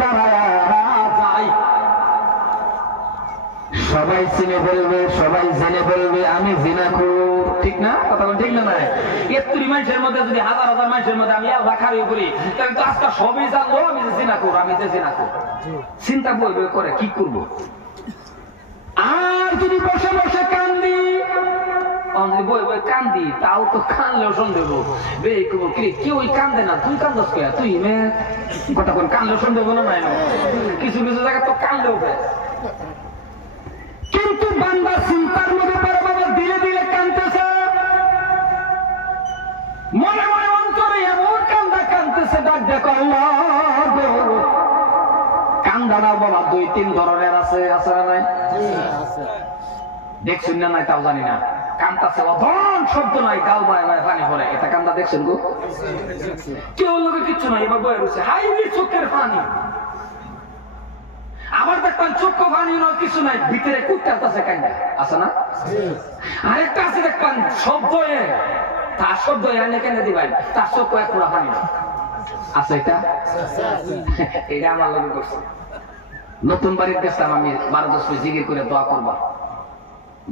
যায়, সবাই চিনে বলবে, সবাই জেনে বলবে আমি জিনাখোর। ঠিক না? কথা বল ঠিক না? নাই এত্তরি মানুষের মধ্যে যদি হাজার হাজার মানুষের মধ্যে আমি আল্লাহ খারিয়ে করি, তাহলে তো আজকে সবই জানলো আমি যে জিনাখোর, আমি যে জিনাখোর। চিন্তা বলবে করে কি করব। আর যদি বসে বসে কান্দি, বই বই কান্দি, তাও তো কানলেও সন্দেহ কেউই কান্দে না, তুই কান্দস কে? তুই কথা কোন কানলেও সন্দেহ না নাই, কিছু কিছু জায়গা তো কানলেও কিন্তু বান্দা চিন্তার মধ্যে পড়ে বাবা ধীরে ধীরে কাঁদতেছে, মনে মনে অন্তরে এমন কান্দা কাঁদতেছে, ডাক দেখো কান্দাটাও বাবা দুই তিন ধরনের আছে, আছে না নাই? দেখছেন না নাই তাও জানি না, কান্দাছে অধন শব্দ নাই, গাল বায় বায় পানি পড়ে, এটা কান্দা দেখছেন গো? কেউ লোকে কিচ্ছু নাই, এবার বয়ে রয়েছে হাইলি চোখের পানি। আবার দেখবেন চোখ পানি নয়, কিছু নাই, ভিতরে কুটকাছে কান্দা, আছে না? আরেকটা আছে দেখবেন শব্দ, তার শব্দ এনে কেন দিবেন, তার চোখ এক পুরা পানি আছে, এটা এটা আমার লোক করছে। নতুন বাড়ির গেছিলাম আমি, 12-10 মিনিট জিকির করে দোয়া করবা,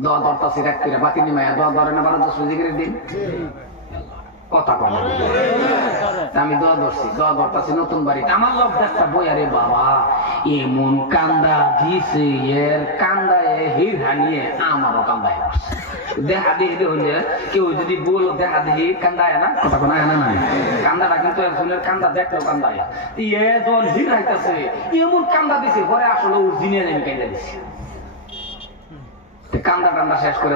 দোয়া দরতাছি রাখ করে বাকি নিমায়া দোয়া ধরে না, 12-10 মিনিট জিকিরের দিন কথা কম। আমি দোয়া ধরছি, দোয়া ধরতাছি নতুন বাড়ি, আমার লোক দেখটা বই, আরে বাবা এমন কান্দা দিছে, এর কান্দায় হির হানিয়ে আমারও কান্দায় দেখা দেখি হলে কেউ যদি বলো দেখা দেখি কান্দায় না, কথা কোনো আনা নাই, কান্দাটা কিন্তু একজনের কান্দা দেখলেও কান্দায়, এজন হির হাইতেছে এমন কান্দা দিছে, পরে আসলে ওর জিনিয়ে আমি কান্দা দিছি, কান্দা টান্দা শেষ করে